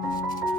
Thank you.